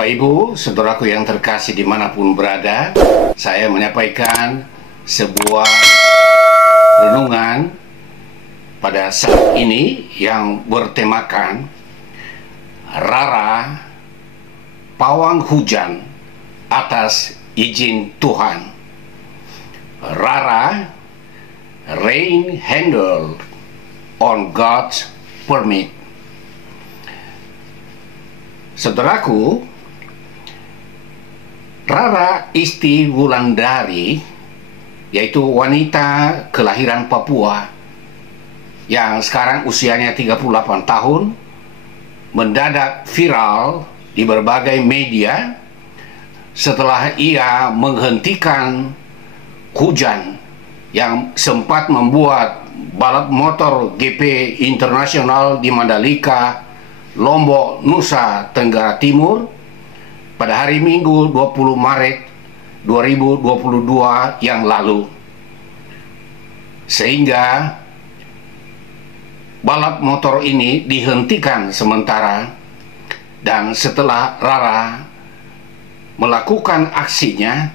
Bapak Ibu, saudaraku yang terkasih dimanapun berada, saya menyampaikan sebuah renungan pada saat ini yang bertemakan Rara, pawang hujan atas izin Tuhan. Rara, rain handled on God's permit. Saudaraku, Rara Isti Wulandari, yaitu wanita kelahiran Papua yang sekarang usianya 38 tahun, mendadak viral di berbagai media setelah ia menghentikan hujan yang sempat membuat balap motor GP internasional di Mandalika, Lombok, Nusa Tenggara Timur pada hari Minggu 20 Maret 2022 yang lalu, sehingga balap motor ini dihentikan sementara. Dan setelah Rara melakukan aksinya,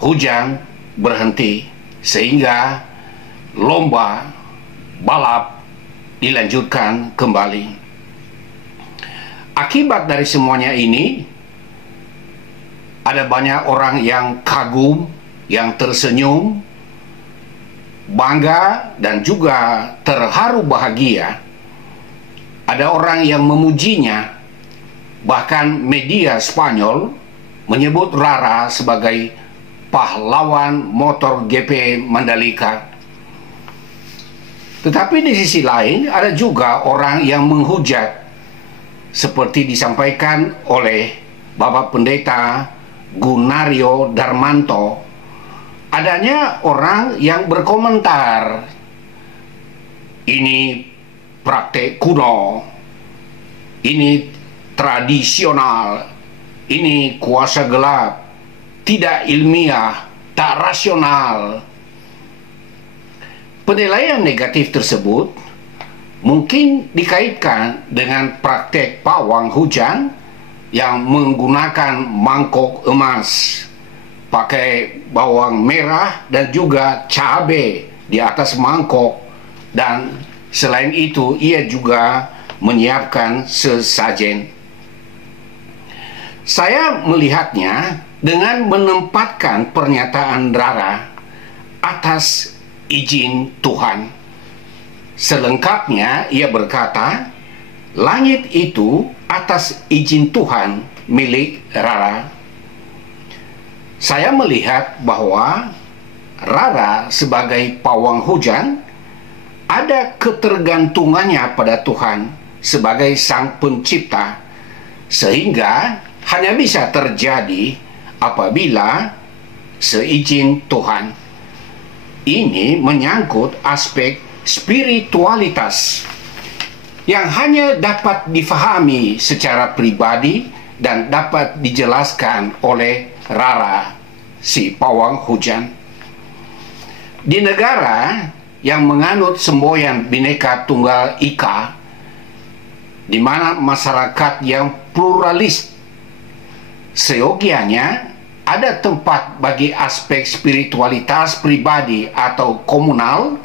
hujan berhenti sehingga lomba balap dilanjutkan kembali. Akibat dari semuanya ini, ada banyak orang yang kagum, yang tersenyum, bangga, dan juga terharu bahagia. Ada orang yang memujinya. Bahkan media Spanyol menyebut Rara sebagai pahlawan motor GP Mandalika. Tetapi di sisi lain ada juga orang yang menghujat, seperti disampaikan oleh Bapak Pendeta Gunario Darmanto. Adanya orang yang berkomentar, ini praktek kuno, ini tradisional, ini kuasa gelap, tidak ilmiah, tak rasional. Penilaian negatif tersebut mungkin dikaitkan dengan praktek pawang hujan yang menggunakan mangkok emas, pakai bawang merah dan juga cabai di atas mangkok, dan selain itu ia juga menyiapkan sesajen. Saya melihatnya dengan menempatkan pernyataan Rara atas izin Tuhan. Selengkapnya ia berkata, langit itu atas izin Tuhan milik Rara. Saya melihat bahwa Rara sebagai pawang hujan ada ketergantungannya pada Tuhan sebagai Sang Pencipta, sehingga hanya bisa terjadi apabila seizin Tuhan. Ini menyangkut aspek spiritualitas yang hanya dapat difahami secara pribadi dan dapat dijelaskan oleh Rara, si pawang hujan. Di negara yang menganut semboyan Bhinneka Tunggal Ika, di mana masyarakat yang pluralis, seyogianya ada tempat bagi aspek spiritualitas pribadi atau komunal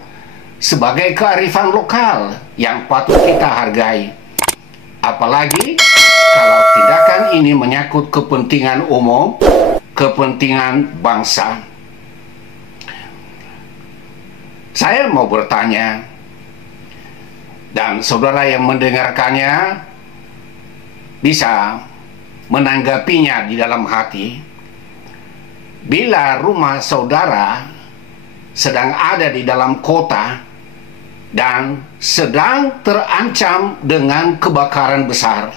sebagai kearifan lokal yang patut kita hargai. Apalagi kalau tindakan ini menyangkut kepentingan umum, kepentingan bangsa. Saya mau bertanya, dan saudara yang mendengarkannya bisa menanggapinya di dalam hati. Bila rumah saudara sedang ada di dalam kota dan sedang terancam dengan kebakaran besar,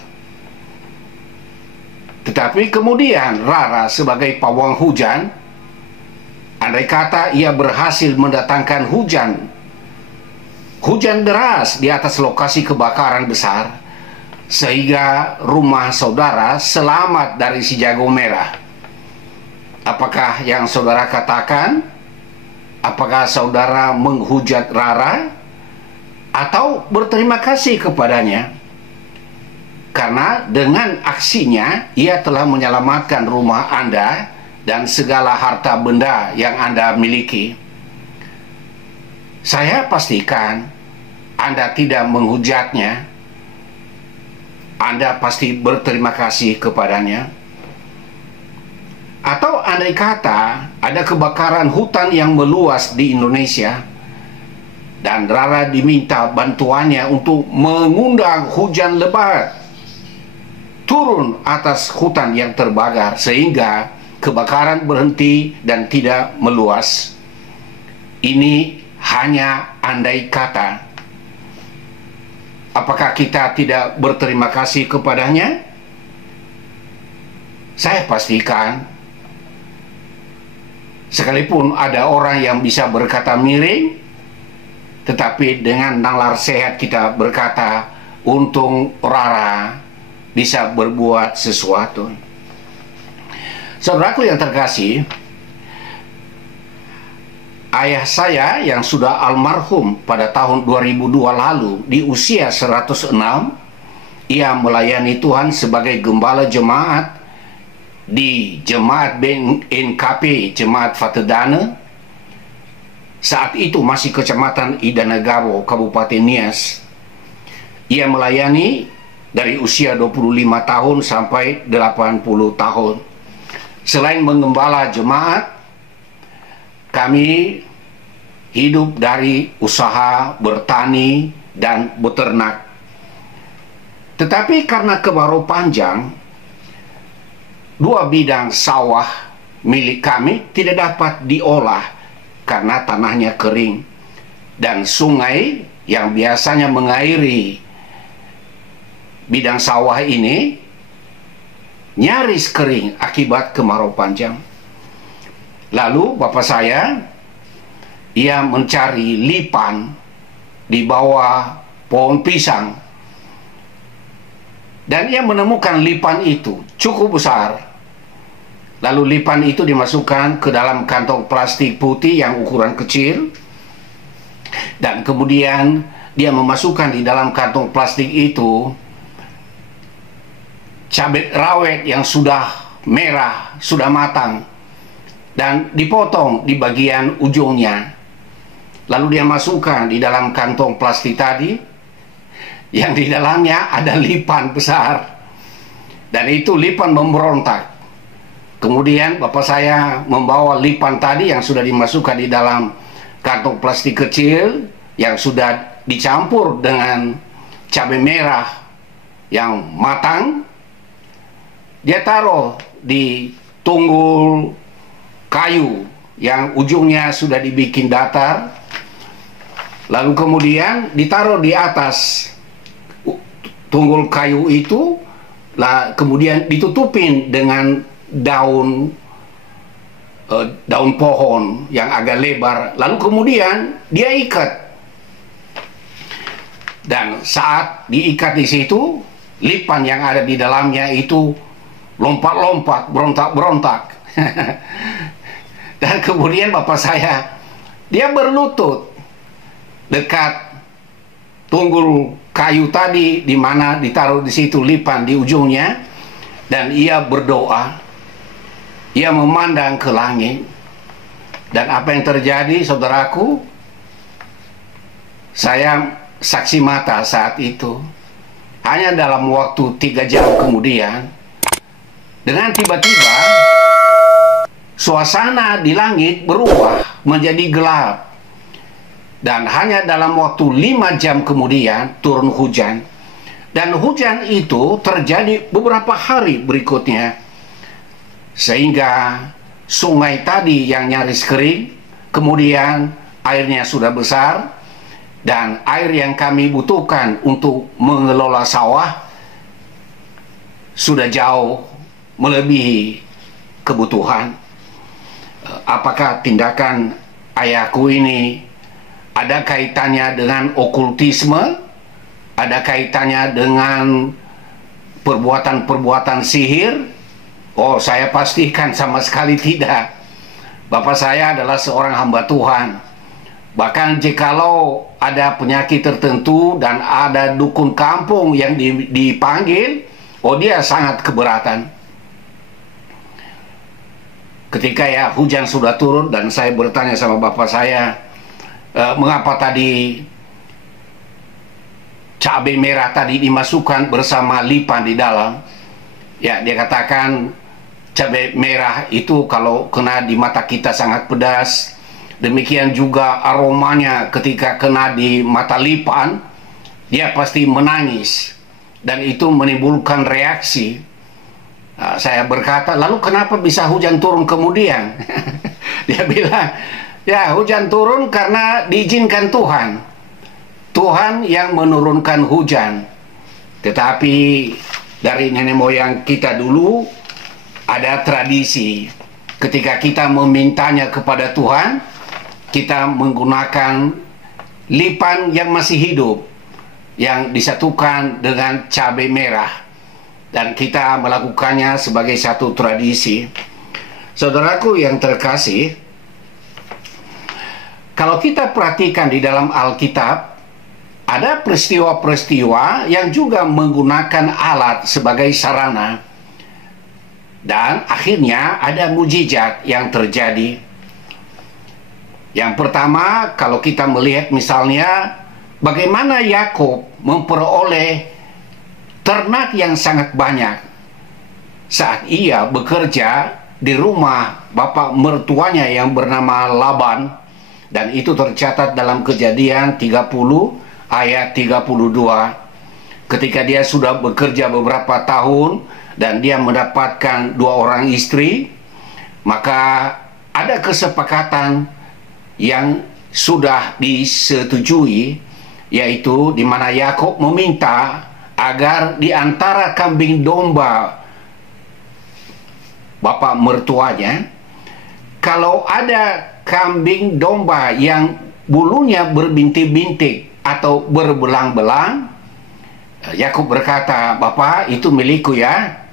tetapi kemudian Rara sebagai pawang hujan, andai kata ia berhasil mendatangkan hujan deras di atas lokasi kebakaran besar, sehingga rumah saudara selamat dari si jago merah. Apakah yang saudara katakan? Apakah saudara menghujat Rara atau berterima kasih kepadanya? Karena dengan aksinya, ia telah menyelamatkan rumah Anda dan segala harta benda yang Anda miliki. Saya pastikan Anda tidak menghujatnya. Anda pasti berterima kasih kepadanya. Atau andai kata ada kebakaran hutan yang meluas di Indonesia, dan Rara diminta bantuannya untuk mengundang hujan lebat turun atas hutan yang terbakar sehingga kebakaran berhenti dan tidak meluas. Ini hanya andai kata. Apakah kita tidak berterima kasih kepadanya? Saya pastikan, sekalipun ada orang yang bisa berkata miring, tetapi dengan nalar sehat kita berkata, untung Rara bisa berbuat sesuatu. Saudaraku yang terkasih, ayah saya yang sudah almarhum pada tahun 2002 lalu di usia 106, ia melayani Tuhan sebagai gembala jemaat di Jemaat BNKP Jemaat Fatedana. Saat itu masih Kecamatan Idanagaro, Kabupaten Nias. Ia melayani dari usia 25 tahun sampai 80 tahun. Selain menggembala jemaat, kami hidup dari usaha bertani dan beternak. Tetapi karena kemarau panjang, 2 bidang sawah milik kami tidak dapat diolah karena tanahnya kering. Dan sungai yang biasanya mengairi bidang sawah ini nyaris kering akibat kemarau panjang. Lalu bapak saya, ia mencari lipan di bawah pohon pisang, dan ia menemukan lipan itu cukup besar. Lalu lipan itu dimasukkan ke dalam kantong plastik putih yang ukuran kecil, dan kemudian dia memasukkan di dalam kantong plastik itu cabai rawit yang sudah merah, sudah matang, dan dipotong di bagian ujungnya. Lalu dia masukkan di dalam kantong plastik tadi, yang di dalamnya ada lipan besar, dan itu lipan memberontak. Kemudian bapak saya membawa lipan tadi yang sudah dimasukkan di dalam kantong plastik kecil yang sudah dicampur dengan cabai merah yang matang. Dia taruh di tunggul kayu yang ujungnya sudah dibikin datar. Lalu kemudian ditaruh di atas tunggul kayu itu, kemudian ditutupin dengan daun pohon yang agak lebar. Lalu kemudian dia ikat. Dan saat diikat di situ, lipan yang ada di dalamnya itu lompat-lompat, berontak-berontak. Dan kemudian bapak saya, dia berlutut dekat tunggul kayu tadi di mana ditaruh di situ lipan di ujungnya, dan ia berdoa. Ia memandang ke langit. Dan apa yang terjadi, saudaraku? Saya saksi mata saat itu. Hanya dalam waktu 3 jam kemudian, dengan tiba-tiba suasana di langit berubah menjadi gelap. Dan hanya dalam waktu 5 jam kemudian turun hujan. Dan hujan itu terjadi beberapa hari berikutnya, sehingga sungai tadi yang nyaris kering, kemudian airnya sudah besar, dan air yang kami butuhkan untuk mengelola sawah sudah jauh melebihi kebutuhan. Apakah tindakan ayahku ini ada kaitannya dengan okultisme? Ada kaitannya dengan perbuatan-perbuatan sihir? Oh, saya pastikan sama sekali tidak. Bapak saya adalah seorang hamba Tuhan, Bahkan jikalau ada penyakit tertentu dan ada dukun kampung yang dipanggil, oh dia sangat keberatan. Ketika ya hujan sudah turun dan saya bertanya sama bapak saya, mengapa tadi cabai merah tadi dimasukkan bersama lipan di dalam? Ya, dia katakan cabai merah itu kalau kena di mata kita sangat pedas. Demikian juga aromanya ketika kena di mata lipan, dia pasti menangis. Dan itu menimbulkan reaksi. Saya berkata, lalu kenapa bisa hujan turun kemudian? Dia bilang, ya hujan turun karena diizinkan Tuhan. Tuhan yang menurunkan hujan. Tetapi dari nenek moyang kita dulu, ada tradisi. Ketika kita memintanya kepada Tuhan, kita menggunakan lipan yang masih hidup, yang disatukan dengan cabai merah. Dan kita melakukannya sebagai satu tradisi. Saudaraku yang terkasih, kalau kita perhatikan di dalam Alkitab, ada peristiwa-peristiwa yang juga menggunakan alat sebagai sarana. Dan akhirnya ada mujizat yang terjadi. Yang pertama, kalau kita melihat misalnya bagaimana Yakub memperoleh ternak yang sangat banyak saat ia bekerja di rumah bapak mertuanya yang bernama Laban, dan itu tercatat dalam Kejadian 30 ayat 32. Ketika dia sudah bekerja beberapa tahun dan dia mendapatkan 2 orang istri, maka ada kesepakatan yang sudah disetujui, yaitu di mana Yakub meminta agar di antara kambing domba bapak mertuanya, kalau ada kambing domba yang bulunya berbintik-bintik atau berbelang-belang, Yakub berkata, "Bapak, itu milikku ya.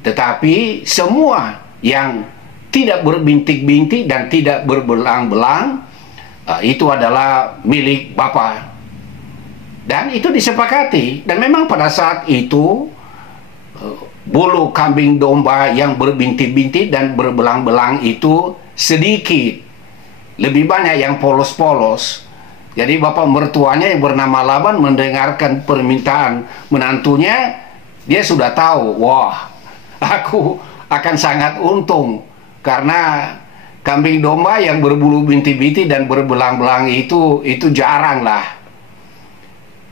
Tetapi semua yang tidak berbintik-bintik dan tidak berbelang-belang, itu adalah milik Bapak." Dan itu disepakati. Dan memang pada saat itu bulu kambing domba yang berbintik-bintik dan berbelang-belang itu sedikit. Lebih banyak yang polos-polos. Jadi bapak mertuanya yang bernama Laban mendengarkan permintaan menantunya, dia sudah tahu, wah, aku akan sangat untung karena kambing domba yang berbulu bintik-bintik dan berbelang-belang itu jarang lah.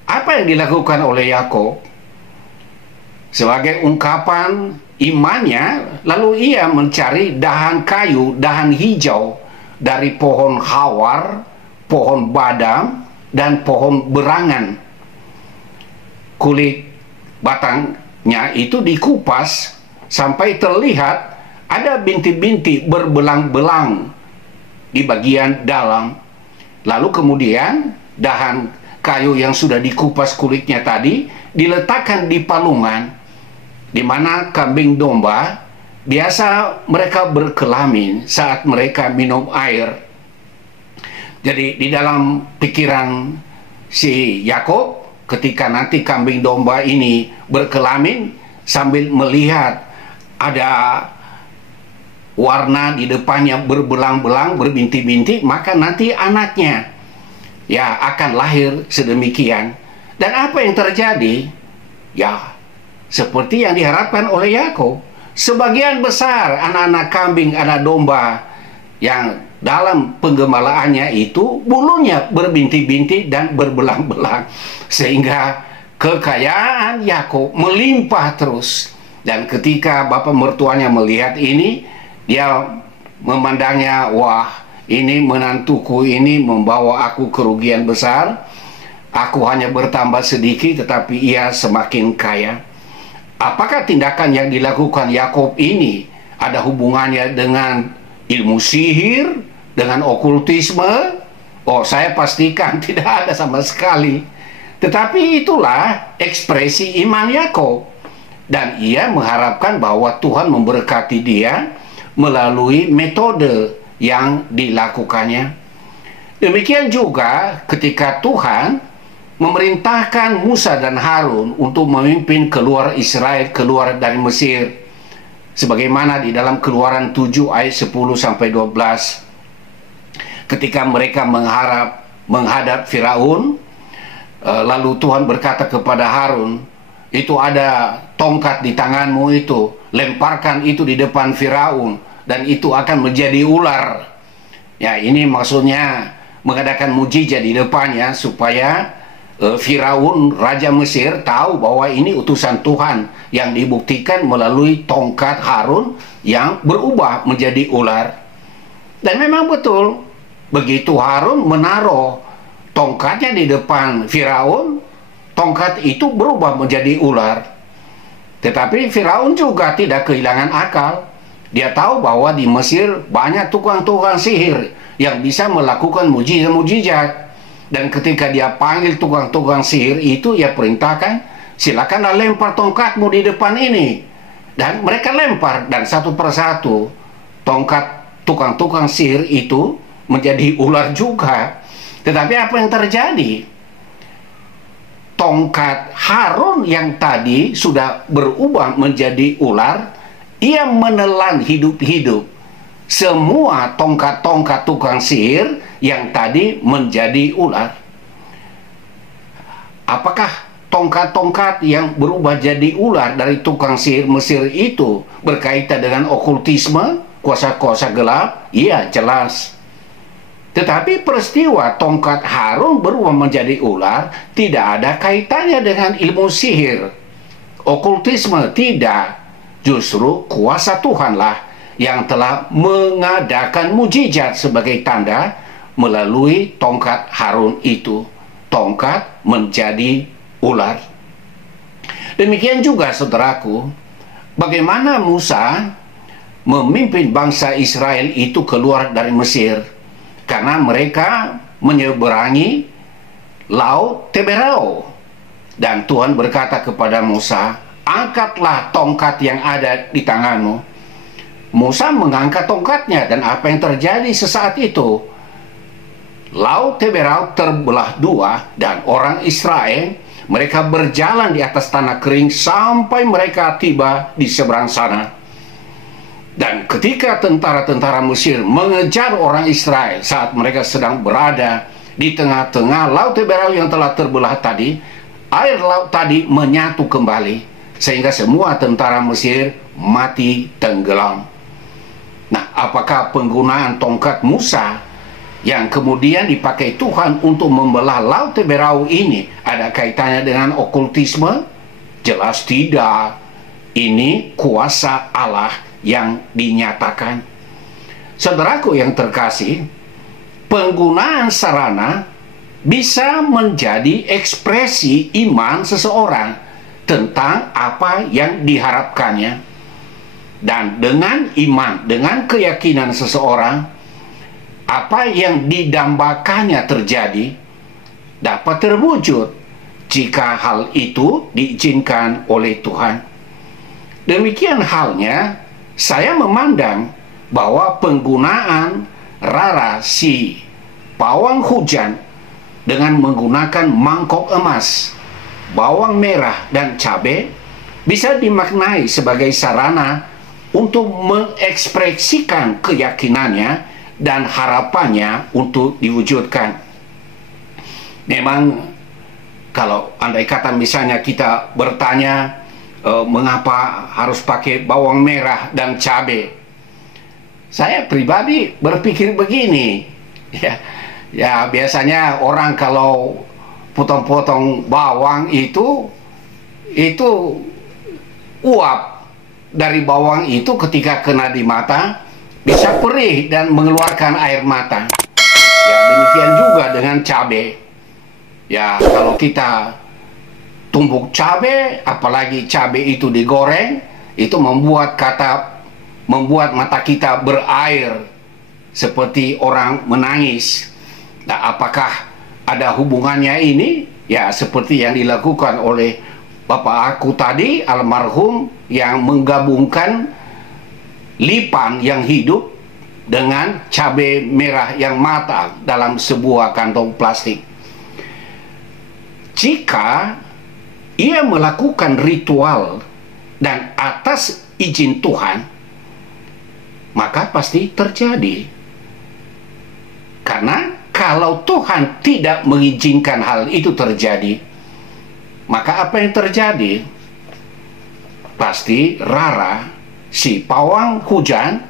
Apa yang dilakukan oleh Yakub? Sebagai ungkapan imannya, lalu ia mencari dahan kayu, dahan hijau dari pohon hawar, pohon badam, dan pohon berangan. Kulit batangnya itu dikupas sampai terlihat ada bintik-bintik berbelang-belang di bagian dalam. Lalu kemudian dahan kayu yang sudah dikupas kulitnya tadi diletakkan di palungan, di mana kambing domba biasa mereka berkelamin saat mereka minum air. Jadi di dalam pikiran si Yakub, ketika nanti kambing domba ini berkelamin, sambil melihat ada warna di depannya berbelang-belang, berbintik-bintik, maka nanti anaknya ya akan lahir sedemikian. Dan apa yang terjadi? Ya, seperti yang diharapkan oleh Yakub. Sebagian besar anak-anak kambing, anak domba yang dalam penggembalaannya itu bulunya berbintik-bintik dan berbelang-belang, sehingga kekayaan Yakub melimpah terus. Dan ketika bapak mertuanya melihat ini, dia memandangnya, wah, ini menantuku ini membawa aku kerugian besar. Aku hanya bertambah sedikit, tetapi ia semakin kaya. Apakah tindakan yang dilakukan Yakub ini ada hubungannya dengan ilmu sihir, dengan okultisme? Oh, saya pastikan tidak ada sama sekali. Tetapi itulah ekspresi iman Yakub. Dan ia mengharapkan bahwa Tuhan memberkati dia melalui metode yang dilakukannya. Demikian juga ketika Tuhan memerintahkan Musa dan Harun untuk memimpin keluar Israel keluar dari Mesir, sebagaimana di dalam Keluaran 7 ayat 10 sampai 12. Ketika mereka menghadap Firaun, lalu Tuhan berkata kepada Harun, itu ada tongkat di tanganmu itu, lemparkan itu di depan Firaun dan itu akan menjadi ular. Ya, ini maksudnya mengadakan mujizat di depannya supaya Firaun, Raja Mesir, tahu bahwa ini utusan Tuhan yang dibuktikan melalui tongkat Harun yang berubah menjadi ular. Dan memang betul, begitu Harun menaruh tongkatnya di depan Firaun, tongkat itu berubah menjadi ular. Tetapi Firaun juga tidak kehilangan akal. Dia tahu bahwa di Mesir banyak tukang-tukang sihir yang bisa melakukan mujizat-mujizat. Dan ketika dia panggil tukang-tukang sihir itu, ia perintahkan, silakanlah lempar tongkatmu di depan ini. Dan mereka lempar, dan satu persatu tongkat tukang-tukang sihir itu menjadi ular juga. Tetapi apa yang terjadi? Tongkat Harun yang tadi sudah berubah menjadi ular, ia menelan hidup-hidup semua tongkat-tongkat tukang sihir yang tadi menjadi ular. Apakah tongkat-tongkat yang berubah jadi ular dari tukang sihir Mesir itu berkaitan dengan okultisme, kuasa-kuasa gelap? Iya, jelas. Tetapi peristiwa tongkat Harun berubah menjadi ular tidak ada kaitannya dengan ilmu sihir, okultisme, tidak. Justru kuasa Tuhanlah yang telah mengadakan mujizat sebagai tanda melalui tongkat Harun itu. Tongkat menjadi ular. Demikian juga saudaraku, bagaimana Musa memimpin bangsa Israel itu keluar dari Mesir. Karena mereka menyeberangi Laut Teberau. Dan Tuhan berkata kepada Musa, angkatlah tongkat yang ada di tanganmu. Musa mengangkat tongkatnya, dan apa yang terjadi sesaat itu? Laut Teberau terbelah dua, dan orang Israel, mereka berjalan di atas tanah kering sampai mereka tiba di seberang sana. Dan ketika tentara-tentara Mesir mengejar orang Israel saat mereka sedang berada di tengah-tengah Laut Teberau yang telah terbelah tadi, air laut tadi menyatu kembali, sehingga semua tentara Mesir mati tenggelam. Nah, apakah penggunaan tongkat Musa yang kemudian dipakai Tuhan untuk membelah Laut Teberau ini ada kaitannya dengan okultisme? Jelas tidak. Ini kuasa Allah yang dinyatakan. Saudaraku yang terkasih, penggunaan sarana bisa menjadi ekspresi iman seseorang tentang apa yang diharapkannya. Dan dengan iman, dengan keyakinan seseorang, apa yang didambakannya terjadi dapat terwujud jika hal itu diizinkan oleh Tuhan. Demikian halnya saya memandang bahwa penggunaan Rara si pawang hujan dengan menggunakan mangkok emas, bawang merah, dan cabai bisa dimaknai sebagai sarana untuk mengekspresikan keyakinannya dan harapannya untuk diwujudkan. Memang kalau andai kata misalnya kita bertanya, mengapa harus pakai bawang merah dan cabai? Saya pribadi berpikir begini, ya biasanya orang kalau potong-potong bawang itu uap dari bawang itu ketika kena di mata bisa perih dan mengeluarkan air mata. Ya, demikian juga dengan cabai. Ya, kalau kita tumbuk cabai, apalagi cabai itu digoreng, itu membuat mata kita berair seperti orang menangis. Nah, apakah ada hubungannya ini? Ya, seperti yang dilakukan oleh bapak aku tadi, almarhum, yang menggabungkan lipan yang hidup dengan cabai merah yang matang dalam sebuah kantong plastik. Jika ia melakukan ritual dan atas izin Tuhan, maka pasti terjadi. Karena kalau Tuhan tidak mengizinkan hal itu terjadi, maka apa yang terjadi? Pasti Rara, si pawang hujan,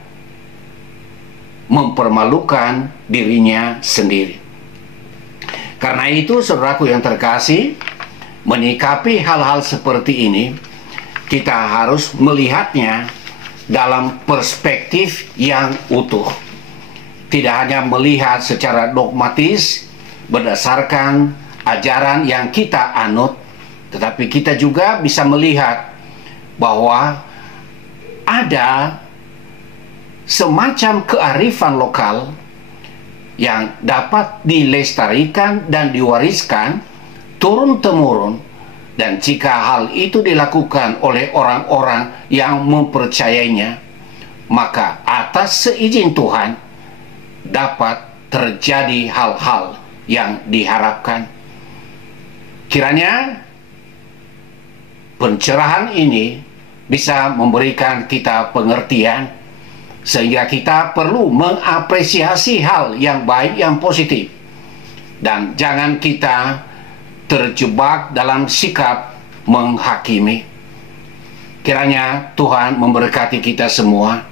mempermalukan dirinya sendiri. Karena itu, saudaraku yang terkasih, menyikapi hal-hal seperti ini, kita harus melihatnya dalam perspektif yang utuh. Tidak hanya melihat secara dogmatis berdasarkan ajaran yang kita anut, tetapi kita juga bisa melihat bahwa ada semacam kearifan lokal yang dapat dilestarikan dan diwariskan turun-temurun. Dan jika hal itu dilakukan oleh orang-orang yang mempercayainya, maka atas seizin Tuhan dapat terjadi hal-hal yang diharapkan. Kiranya pencerahan ini bisa memberikan kita pengertian, sehingga kita perlu mengapresiasi hal yang baik, yang positif, dan jangan kita terjebak dalam sikap menghakimi. Kiranya Tuhan memberkati kita semua.